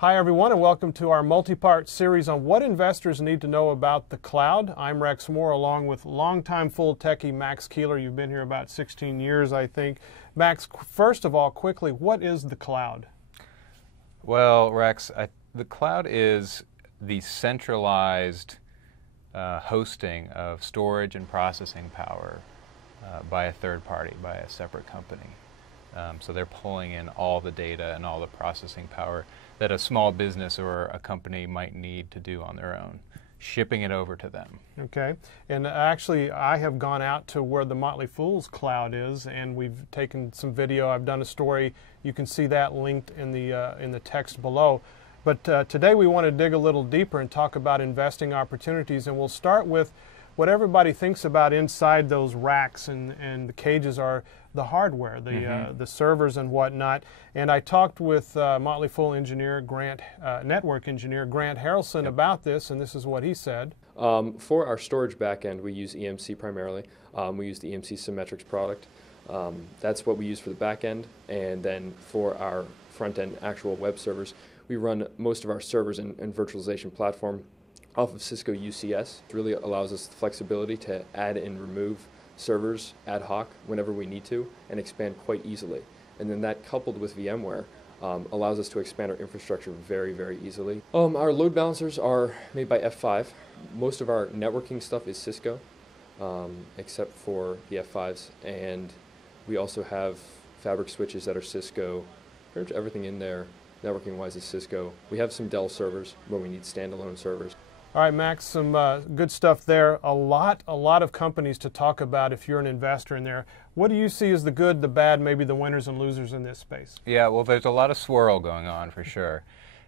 Hi everyone, and welcome to our multi-part series on what investors need to know about the cloud. I'm Rex Moore, along with longtime full techie Max Keeler. You've been here about 16 years, I think. Max, first of all, quickly, what is the cloud? Well, Rex, the cloud is the centralized hosting of storage and processing power by a third party, by a separate company. So they're pulling in all the data and all the processing power that a small business or a company might need to do on their own, shipping it over to them. Okay, and actually I have gone out to where the Motley Fool's cloud is, and we've taken some video. I've done a story. You can see that linked in the text below. But today we want to dig a little deeper and talk about investing opportunities, and we'll start with what everybody thinks about inside those racks and the cages are the hardware, the servers and whatnot. And I talked with Motley Fool engineer, network engineer Grant Harrelson about this, and this is what he said. For our storage backend, we use EMC primarily. We use the EMC Symmetrics product. That's what we use for the backend, and then for our front-end actual web servers, we run most of our servers and virtualization platform off of Cisco UCS. It really allows us the flexibility to add and remove servers ad hoc whenever we need to and expand quite easily. And then that, coupled with VMware, allows us to expand our infrastructure very, very easily. Our load balancers are made by F5. Most of our networking stuff is Cisco, except for the F5s. And we also have fabric switches that are Cisco. Pretty much everything in there, networking-wise, is Cisco. We have some Dell servers when we need standalone servers. All right, Max, some good stuff there. A lot of companies to talk about if you're an investor in there. What do you see as the good, the bad, maybe the winners and losers in this space? Yeah, well, there's a lot of swirl going on for sure.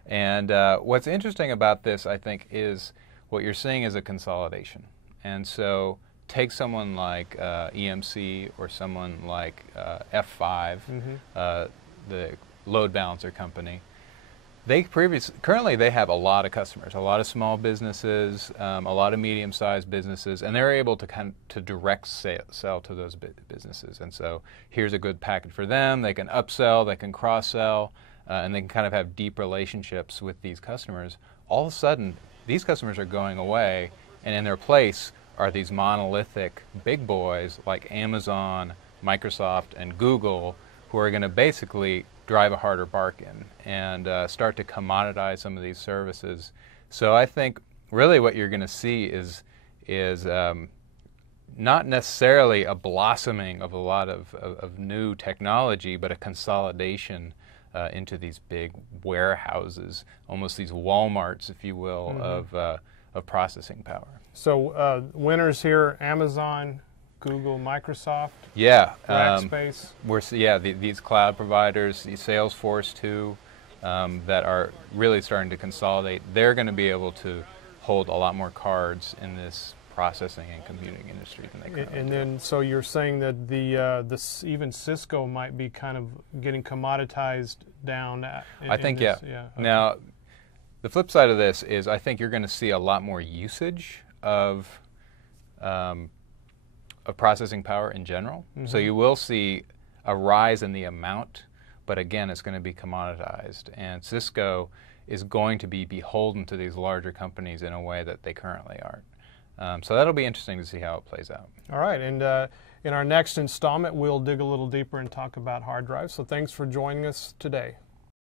And what's interesting about this, I think, is what you're seeing is a consolidation. And so take someone like EMC or someone like F5, the load balancer company. Currently they have a lot of customers, a lot of small businesses, a lot of medium-sized businesses, and they're able to direct sell to those businesses. And so here's a good package for them. They can upsell, they can cross-sell, and they can kind of have deep relationships with these customers. All of a sudden, these customers are going away, and in their place are these monolithic big boys like Amazon, Microsoft, and Google, who are going to basically drive a harder bargain and start to commoditize some of these services. So I think really what you're going to see is not necessarily a blossoming of a lot of new technology, but a consolidation into these big warehouses, almost these Walmarts, if you will, of processing power. So winners here, Amazon, Google, Microsoft, Rackspace. These cloud providers, these Salesforce too, that are really starting to consolidate. They're going to be able to hold a lot more cards in this processing and computing industry than they currently do. And then, so you're saying that even Cisco might be kind of getting commoditized down. I think, yeah. Okay. Now, the flip side of this is I think you're going to see a lot more usage of processing power in general. So you will see a rise in the amount, but again, it's going to be commoditized. And Cisco is going to be beholden to these larger companies in a way that they currently aren't. So that'll be interesting to see how it plays out. All right, and in our next installment, we'll dig a little deeper and talk about hard drives. So thanks for joining us today.